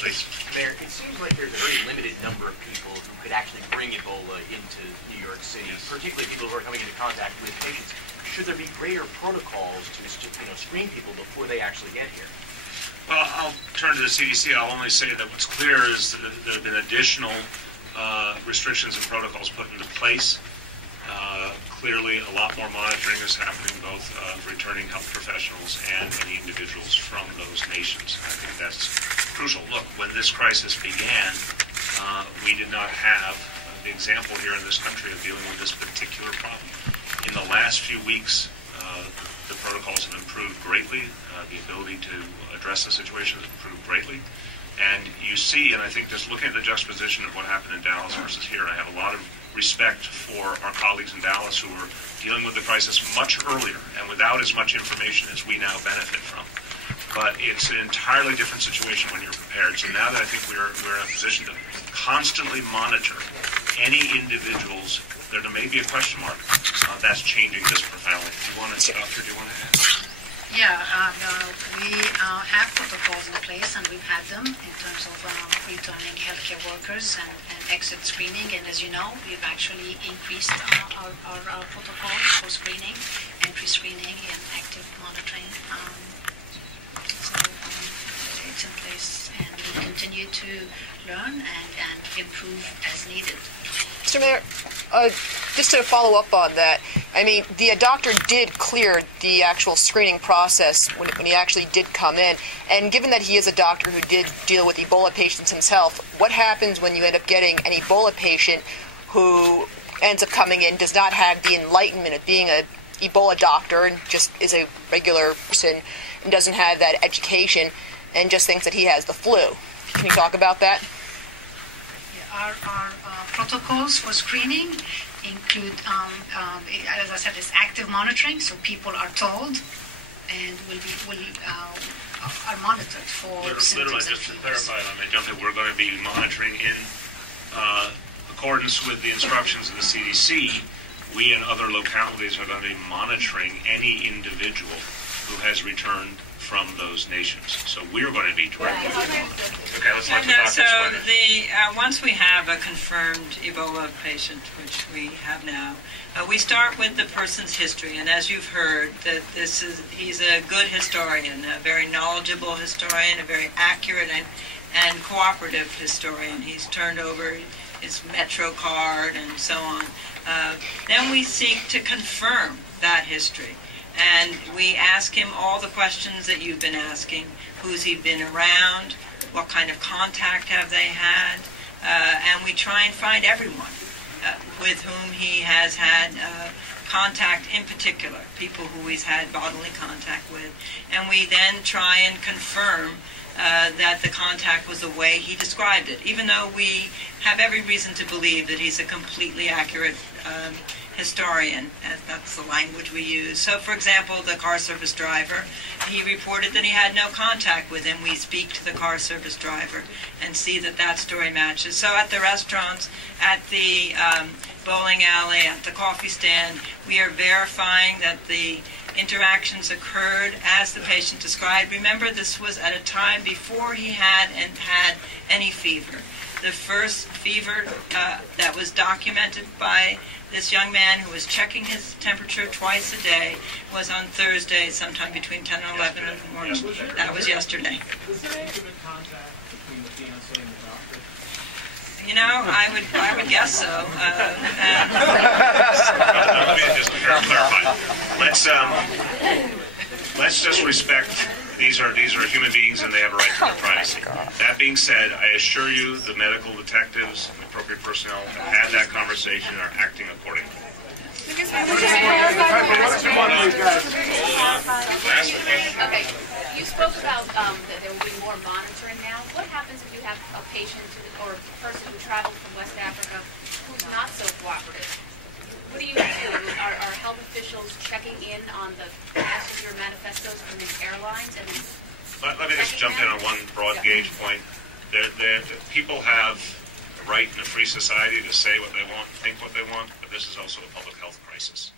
Please. Mayor, it seems like there's a very limited number of people who could actually bring Ebola into New York City, particularly people who are coming into contact with patients. Should there be greater protocols to screen people before they actually get here? Well, I'll turn to the CDC. I'll only say that what's clear is that there have been additional restrictions and protocols put into place. Clearly, a lot more monitoring is happening, both of returning health professionals and any individuals from those nations. I think that's crucial. Look, when this crisis began, we did not have the example here in this country of dealing with this particular problem. In the last few weeks, the protocols have improved greatly. The ability to address the situation has improved greatly. And you see, and I think just looking at the juxtaposition of what happened in Dallas versus here, I have a lot of respect for our colleagues in Dallas who were dealing with the crisis much earlier and without as much information as we now benefit from. But it's an entirely different situation when you're prepared. So now that I think we're in a position to constantly monitor any individuals, there may be a question mark, that's changing this profoundly. Doctor, do you want to add? Yeah, we have protocols in place, and we've had them in terms of returning healthcare workers and exit screening. And as you know, we've actually increased our protocols for screening, entry screening, and active monitoring. So it's in place, and we continue to learn and improve as needed. Mr. Mayor, just to follow up on that, I mean, the doctor did clear the actual screening process when he actually did come in. And given that he is a doctor who did deal with Ebola patients himself, what happens when you end up getting an Ebola patient who ends up coming in, does not have the enlightenment of being an Ebola doctor and just is a regular person and doesn't have that education and just thinks that he has the flu? Can you talk about that? Our protocols for screening include, as I said, this active monitoring, so people are told and are monitored for literally, just to clarify, we're going to be monitoring in accordance with the instructions of the CDC. We and other localities are going to be monitoring any individual who has returned from those nations. So we're going to be directly monitored. Okay, let's let the doctor explain. Once we have a confirmed Ebola patient, which we have now, we start with the person's history. And as you've heard, he's a good historian, a very knowledgeable historian, a very accurate and cooperative historian. He's turned over his Metro card and so on. Then we seek to confirm that history. And we ask him all the questions that you've been asking. Who's he been around? What kind of contact have they had? And we try and find everyone with whom he has had contact in particular, people who he's had bodily contact with. And we then try and confirm that the contact was the way he described it, even though we have every reason to believe that he's a completely accurate historian. That's the language we use. So, for example, the car service driver, he reported that he had no contact with him. We speak to the car service driver and see that that story matches. So at the restaurants, at the bowling alley, at the coffee stand, we are verifying that the interactions occurred as the patient described. Remember, this was at a time before he had any fever. The first fever that was documented by this young man who was checking his temperature twice a day was on Thursday, sometime between 10 and 11 in the morning. That was yesterday. Was there intimate contact between the fiancé and the doctor? You know, I would guess so. Let me just clarify. Let's just respect. These are human beings, and they have a right to their privacy. That being said, I assure you, the medical detectives and the appropriate personnel have had that conversation and are acting accordingly. Okay. You spoke about that there will be more monitoring now. What happens if you have a patient or a person who traveled from West Africa who's not so cooperative? What do you do? Are health officials checking in on the passenger manifestos from these airlines? Let me just jump in on one broad gauge point. People have a right in a free society to say what they want, think what they want, but this is also a public health crisis.